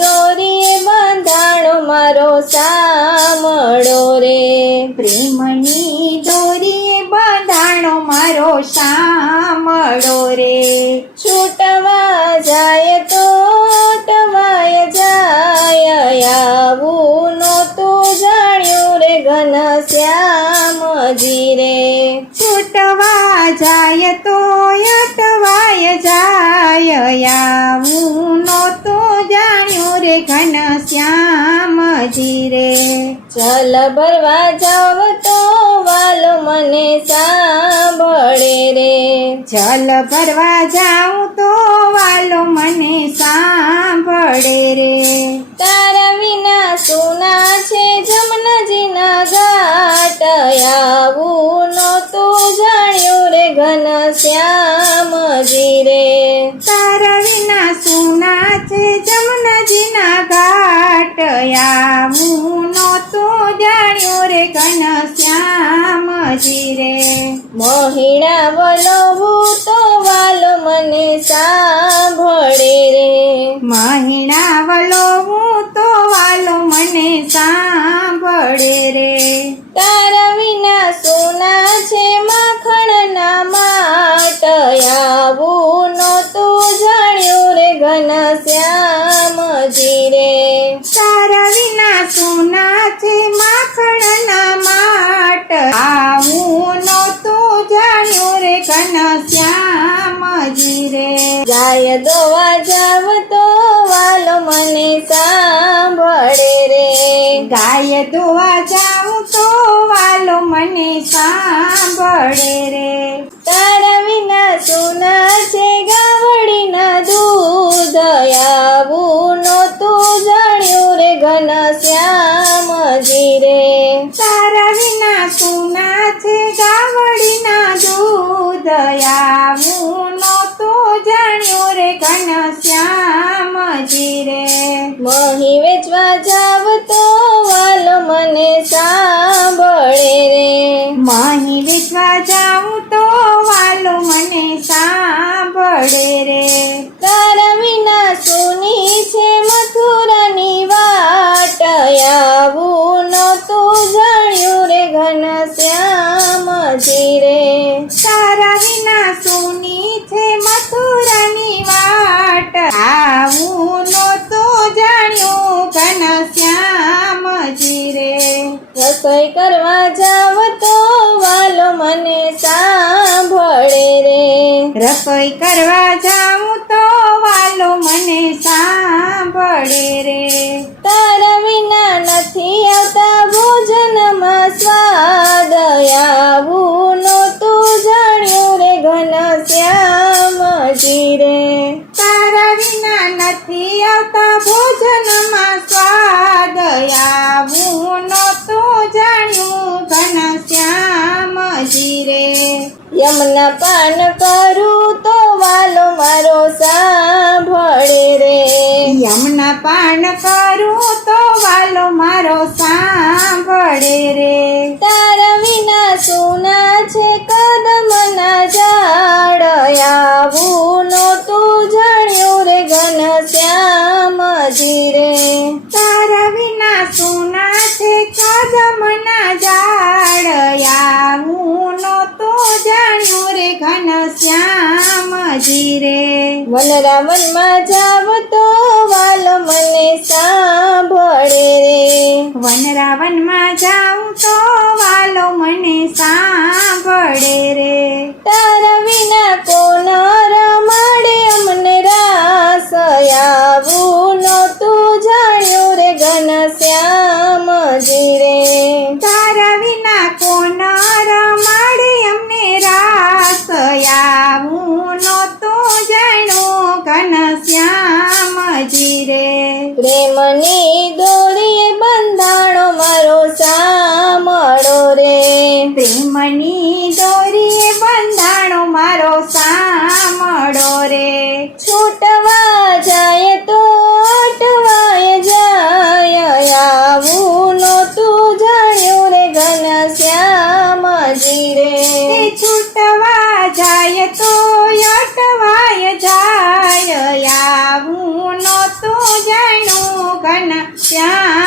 દોરીએ બંધાણો મારો સાંભળો રે. પ્રેમની દોરીએ બંધાણો મારો સાંભળો રે. છૂટવા જાય તો ટવાય જાય, આવું નહોતું જાણ્યું રે ઘનશ્યામજી રે. છૂટવા જાય તો અટવાય જાય, આવું નહોતું જાણ્યું રે ઘનશ્યામજી રે. જલ ભરવા જાવ તો વાલો મને સાંભળે રે. જલ ભરવા જાઉં તો વાલો મને સાંભળે રે. તારા વિના સુના છે જમનાજીના ઘાટ, આવું નહોતું જાણ્યું રે ઘનશ્યામજી રે. તારા વિના સુના છે જમનાજીના ઘાટ, આવું નહોતું જાણ્યું રે ઘનશ્યામજી રે. મોહિણા વલોવું તો વાલો મને સાંભળે રે. મહિણા વલોવું તો વાલો મને સાંભળે રે. તારા વિના સોના છે માખણના માટ, આવું નહોતું જાણ્યું રે ઘનશ્યામજી રે. તારા વિના સોના છે માખણના માટ, આવું નહોતું જાણ્યું રે ઘનશ્યામજી રે. જાય દોવા જાવ તો વાલો મને સાંભળે રે. ગાય દોવા જાઉં તો વાલો મને સાંભળે રે. તારા વિના સોના છે ગાવડીના દૂધ, આવું નહોતું જાણ્યું રે ઘનશ્યામજી રે. તારા વિના સોના છે ગાવડીના દૂધ, આવું નહોતું જાણ્યું રે ઘનશ્યામજી રે. મહી વેચવા જાવ તો વાલો મને સાંભળે રે. મહી વેચવા જાઉં તો વાલો મને સાંભળે રે. તારા વિના સુની છે મથુરાની વાટ, આવું નહોતું જાણ્યું રે ઘનશ્યામજી રે. તારા વિના સોની છે મથુરાની વાટ, આવું નહોતું જાણ્યું ઘનશ્યામજી રે. રસોઈ કરવા જાવ તો વાલો મને સાંભળે રે. રસોઈ કરવા જાઉં તો વાલો મને સાંભળે રે. તારા વિના નથી આવતા ભોજનમાં સ્વાદ, આવું નહોતું જાણ્યું રે ઘનશ્યામજી રે. તારા વિના નથી આવતા ભોજનમાં સ્વાદ, આવું નહોતું જાણ્યું ઘનશ્યામજી રે. યમના પાન કરું તો વાલો મારો સાંભળે રે. યમના પાન કરું તો વાલો મારો સાંભળે રે. તારા વિના સોના છે કદમના ઝાડ, આવું નહોતું જાણ્યું રે ઘનશ્યામજી રે. તારા વિના સોના છે કદમના ઝાડ, આવું નહોતું જાણ્યું રે ઘનશ્યામજી રે. વનરાવનમાં જાવ તો વાલો મને સાંભળે રે. વનરાવનમાં જાઉં તો વાલો મને સાંભળે રે. તારા વિના કોણ રમાડે અમને રાસ, આવું નહોતું જાણ્યું રે ઘનશ્યામજી રે. તારા વિના કોણ રમાડે અમને રાસ, આવું નહોતું જાણ્યું ઘનશ્યામજી રે. પ્રેમની દોરીએ બંધાણો મારો સાંભળો રે. પ્રેમની દોરીએ બંધાણો મારો સાંભળો રે. છૂટવા જાય તો અટવાય જાય, આવું નહોતું જાણ્યું રે ઘનશ્યામજી રે. છૂટવા જાય તો અટવાય જાય, આવું નહોતું જાણ્યું ત્યાં